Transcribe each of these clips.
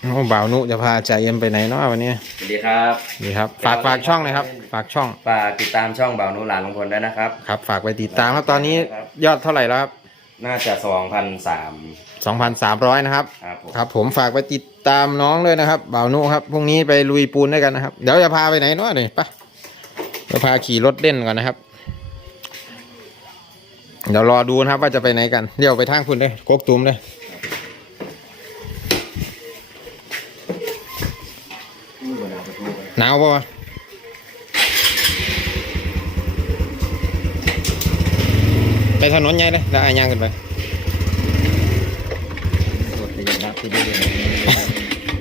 โอ้บ่าวนุจะพาจ่าเอ็มไปไหนเนาะวันนี้สวัสดีครับนี่ครับ ฝากฝากช่องเลยครับ ฝากช่อง ฝากติดตามช่องบ่าวนุหลานลงพลด้วยนะครับ ครับ ฝากไปติดตามครับตอนนี้ยอดเท่าไหร่แล้วครับน่าจะสองพันสาม2,300นะครับ ครับผมครับผมฝากไปติดตามน้องด้วยนะครับบ่าวนุครับพรุ่งนี้ไปลุยปูนด้วยกันนะครับ เดี๋ยวจะพาไปไหนเนาะนี่ไปะจะพาขี่รถเล่นก่อนนะครับ เดี๋ยวรอดูนะครับว่าจะไปไหนกันเดี๋ยวไปทางคุณเลยโกกตุ้มเลย หนาวปะวะไปถนนใหญ่เลยแล้วอายางกันไป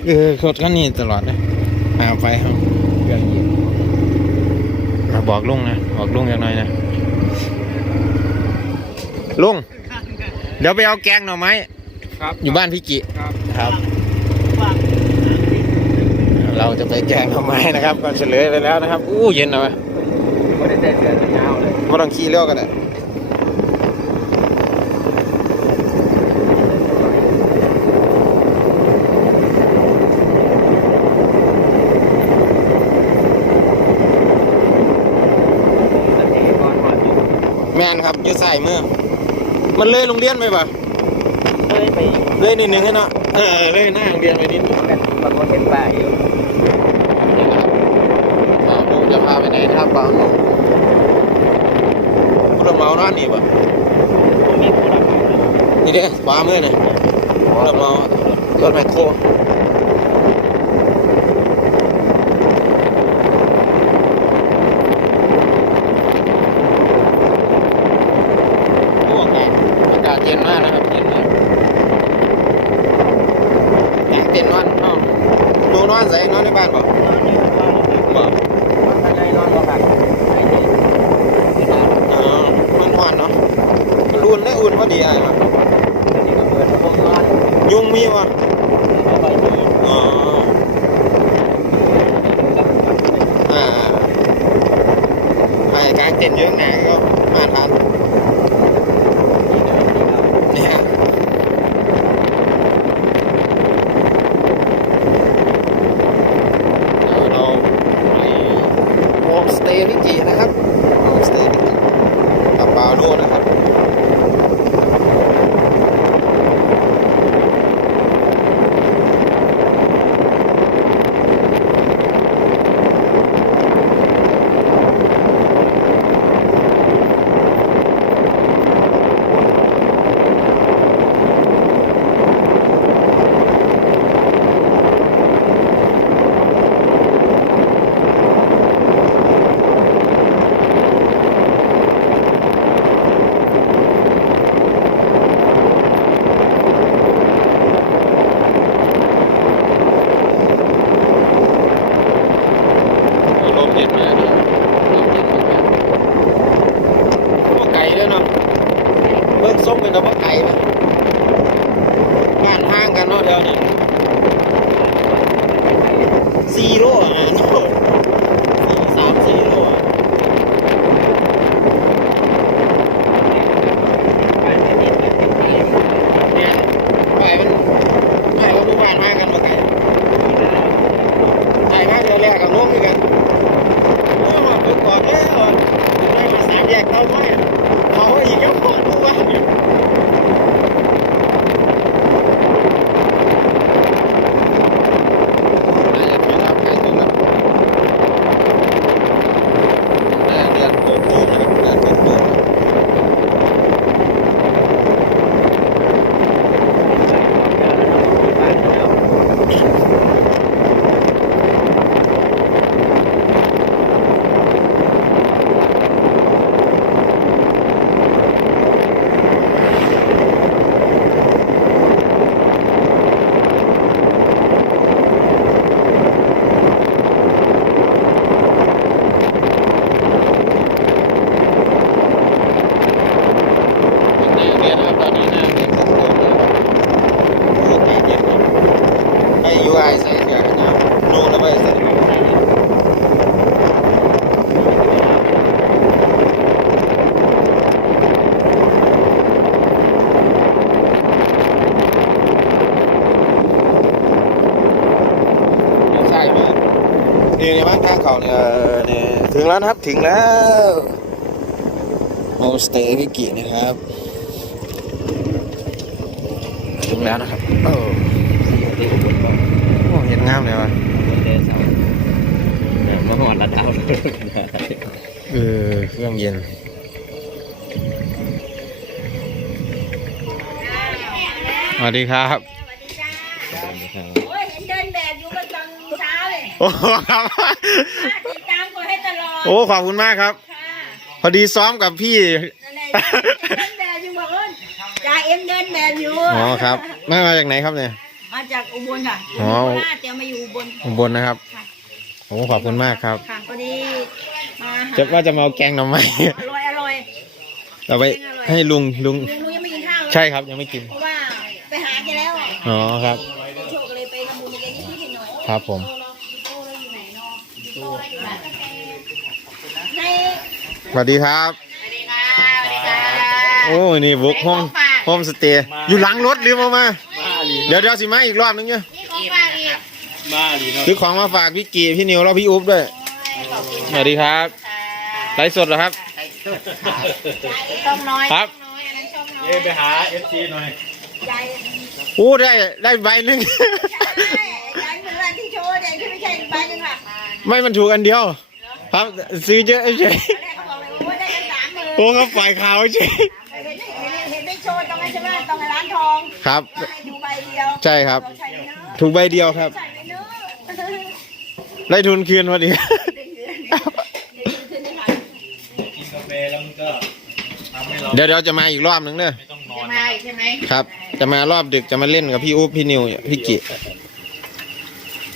เออรถก็นี่ตลอดนะหาไฟครับเรื่องยิงมาบอกลุงนะ บอกลุงอย่างน่อยนะ ลุง เดี๋ยวไปเอาแกงหน่อไม้ ครับ อยู่บ้านพี่กิ ครับครับ เราจะไปแกงหน่อไม้นะครับ ก็เฉลยไปแล้วนะครับ อู้เย็นนะวะไม่ได้ใส่เสื้อกันหนาวเลยไม่ต้องขี่เร็วกันเลยแมนครับอยู่ใส่มือมันเลยโรงเรียนไปปะเฮ้ยไปเลยนิดนึงให้เนาะ เออเลยหน้าโรงเรียนไปนิดนึงกันบางคนเห็นป้ายอยู่บ่าวนุ่จะพาไปไหนนะครับบ่าวนุ่ผู้รับเหมาหน้านี่ปะตรงนี้ผู้รับเหมานี่เด้ขวามือเนี่ยผู้รับเหมารถแมคโครโอ้อากาศอากาศเย็นมากนะครับเย็นมากแข็งเต็นนอนเนาะดูนอนใส่นอนในบ้านบ่บ่ ท่านใดนอนบ่ครับไอ้นี่ เออมันหวานเนาะมันอุ่นได้อุ่นพอดีอะครับ อันนี้ก็เปิดห้องนอน ยุงมีวะ ไม่ค่อยมี อ๋ออ่าใครกางเต็นท์เยอะหนาก็มาทานเนี่ยเดี๋ยวเราไปโฮมสเตย์วิจินะครับโฮมสเตย์วิจิกับบาวโดนะครับ โอ้ลมเย็นมากนะลมเย็นมากๆพวกไก่ด้วยเนาะเบิ่ง ส้มเป็นกับว่าไก่นะบ้านห้างกันเนาะเดียวนี้สี่โลอะเนาะสี่สามสี่โลอะเนี่ยไก่มันไก่ก็ดูบ้านห้างกันมาไก่ไก่มาเดี๋ยวแรกกับน้องคือกัน โอ้มาฝึกก่อนเลยเหรอได้มาสามแยกเข้าไว้เขาอีกแล้วก่อนดูว่าน่าจะถึงแล้วใกล้ถึงแล้ว นี่ในบ้านทางเขาเนี่ยเนี่ยถึง แล้วนะครับถึงแล้วโฮมสเตย์วิกินะครับ ถึงแล้วนะครับโอ้โอ้เห็นงามเลยวะเดนสาวเมื่อวานระดาวเออเครื่องเย็นสวัสดีครับโอ้ยเห็นเดินแบบอยู่กันตอนเช้าเลยโอ้ครับ โอ้ขอบคุณมากครับค่ะพอดีซ้อมกับพี่นั่นแหละเดินแบบอยู่บอกว่าจ่าเอ็มเดินแบบอยู่อ๋อครับแม่มาจากไหนครับเนี่ย มาจากอุบลค่ะอ๋อโคราชเดี๋ยวมาอยู่อุบลอุบลนะครับค่ะโอ้ขอบคุณมากครับ ค่ะพอดีมาหาจะว่าจะมาเอาแกงหน่อไม้ อร่อยอร่อยเอาไปให้ลุงลุงลุงลุงยังไม่กินข้าวเลยใช่ครับยังไม่กิน เพราะว่าไปหาแกแล้วอะอ๋อครับ โชคเลยไปทำบุญกับแกนิดนิดหน่อยครับผม โตเราอยู่ไหนเนาะโตเราอยู่ร้านกาแฟใน สวัสดีครับ สวัสดีค่ะสวัสดีค่ะโอ้นี่บุกโฮมโฮมสเตย์อยู่หลังรถลืมเอามา มาลีเดี๋ยวเดี๋ยวสิมาอีกรอบนึงเนี่ยนี่ของฝากอีกมาลีเนาะซื้อของมาฝากพี่กีพี่นิวแล้วพี่อุ๊บด้วย ขอบคุณสวัสดีครับไลฟ์สดเหรอครับ ช่องน้อยครับ ช่องน้อยอันนั้นช่องน้อยเอ้ไปหาเอฟซีหน่อยยายโอ้ได้ได้ใบหนึ่ง ใช่ ยายเหมือนวันที่โชว์แต่ที่ไม่ใช่ใบหนึงค่ะไม่มันถูกอันเดียว ครับซื้อเยอะเฉยตอนแรก โอ้เขาฝ่ายขาวเฉยเห็นเห็นเห็นได้โชว์ตรงนั้นใช่ไหมตรงร้านทองครับก็ให้ดูใบเดียวใช่ครับเราใช่ไหมเนาะถูกใบเดียวครับ ใช่ไหมเนาะได้ทุนคืนพอดี กินกาแฟแล้วมันก็ทำให้เราเดี๋ยวเดี๋ยวจะมาอีกรอบนึงเด้อ ไม่ต้องนอนมาอีกใช่ไหมครับ จะมารอบดึกจะมาเล่นกับพี่อุ๊บพี่นิวพี่กิ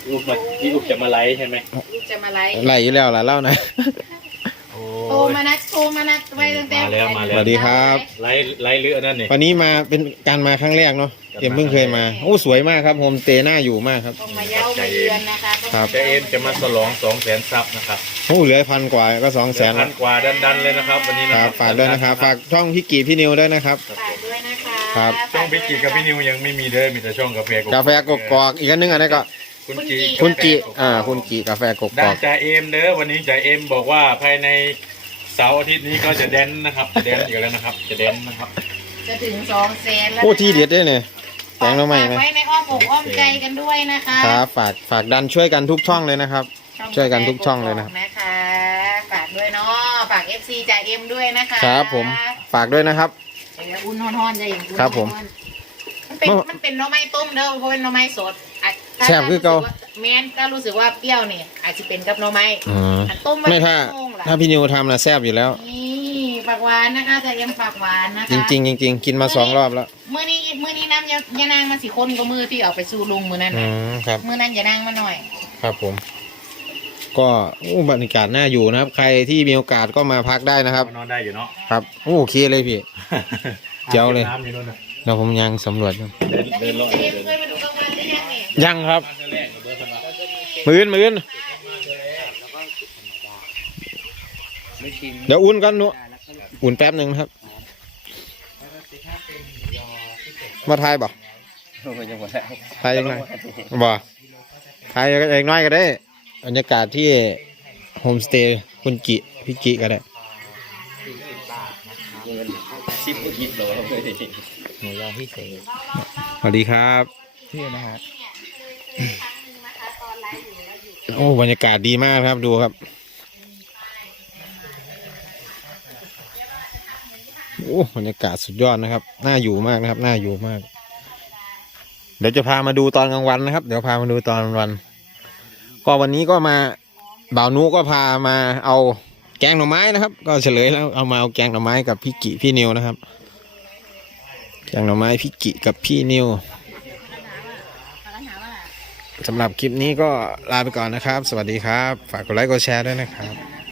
ลูกมาพี่ลูกจะมาไลฟ์ใช่ไหมลูกจะมาไลฟ์ไหลอยู่แล้วล่ะเล่านะ โอ้โทรมานัดโทรมานัดไว้ตั้งแต่มาแล้วมาแล้วสวัสดีครับ ไลฟ์ไลฟ์เรือนั่นนี่วันนี้มาเป็นการมาครั้งแรกเนาะเอ็มเพิ่งเคยมาโอ้สวยมากครับโฮมสเตย์น่าอยู่มากครับ ต้องมาเย้ามาเยือนนะคะครับเจะเอ็มจะมาฉลองสองแสนซับนะครับโอ้เหลือพันกว่าก็สองแสนพัแล้วนกว่าดันๆเลยนะครับ วันนี้คนะรับฝากด้วยนะครับฝากช่องพี่กีพี่นิวด้วยนะครับ ฝากด้วยนะคะครับ ช่องพิกิกับพี่นิวยังไม่มีเด้อมีแต่ช่องกาแฟกาแฟกกอกอีกอันนึงอันนี้ก็คุณกีคุณกีอ่าคุณกีกาแฟกกด้าอนกจ่าเอ็มเด้อวันนี้จ่าเอ็มบอกว่าภายใน เสาร์อาทิตย์นี้ก็จะแดนนะครับจะแดนอีกแล้วนะครับ จะแดนนะครับ จะถึงสองแสนแล้วโอ้ที่เด็ดด้วยเนี่ยแกงหน้องใหม่ไหมฝากไว้ในอ้อมอกอ้อมใจกันด้วยนะคะครับฝากฝากดันช่วยกันทุกช่องเลยนะครับช่วยกันทุกช่องเลยนะครับ นะคะฝากด้วยเนาะฝาก FC จ่าเอ็มด้วยนะคะครับผมฝากด้วยนะครับอย่าอุ่นฮ้อนๆอย่าอย่างอุ่นครับผมมันเป็นมันเป็นหน่อไม้ต้มเด้อเพราะเป็นหน่อไม้สดอะถ้าแซ่บคือเก่าแม่นก็รู้สึกว่าเปรี้ยวนี่อาจจะเป็นกับหน่อไม้อืม อันต้มว้ไม่ถ้า ชั่วโง ล่ะถ้าพี่นิวทำนะแซ่บอยู่แล้ว นี่ฝากหวานนะคะจ่าเอ็มฝากหวานนะคะจริงๆจริงๆกินมาสองรอบแล้วมื้อนี้มื้อนี้น้ำยายานางมาสิคนก็มือที่เอาไปสู่ลุงมื้อนั้นอืน่ะมครับ มื้อนั้นยานางมาหน่อย ครับผม ก็อู้บรรยากาศน่าอยู่นะครับ ใครที่มีโอกาสก็มาพักได้นะครับ นอนได้อยู่เนาะ ครับโอ้โอเคเลยพี่ เจ๋วเลย น้ำอยู่นู่นน่ะเดี๋ยวผมยังสำรวจอยู่เดินแล้วเดินรอบพี่เดินเคยมาดูกลางวันหรือยังนี่ยังครับแรกเดินสมัครมือนมือน ไม่ ชินเดี๋ยวอุ่นกันหนุอุ่นแป๊บหนึ่งครับ มาทายบ่ไม่ยังหมดแล้วทายยังไงบ่ทายเองน้อยก็ได้บรรยากาศที่โฮมสเตย์คุณกิพี่กิก็ได้ซิปกิโลเลยหมูยอพิเศษสวัสดีครับที่นะฮะโอ้บรรยากาศดีมากครับดูครับ โอ้บรรยากาศสุดยอดนะครับ น่าอยู่มากนะครับ น่าอยู่มาก เดี๋ยวจะพามาดูตอนกลางวันนะครับ เดี๋ยวพามาดูตอนกลางวัน ก็วันนี้ก็มาบ่าวนุก็พามาเอาแกงหน่อไม้นะครับ ก็เฉลยแล้วเอามาเอาแกงหน่อไม้กับพี่กิพี่นิวนะครับ แกงหน่อไม้พี่กิกับพี่นิวสำหรับคลิปนี้ก็ลาไปก่อนนะครับ สวัสดีครับ ฝากกดไลค์กดแชร์ด้วยนะครับ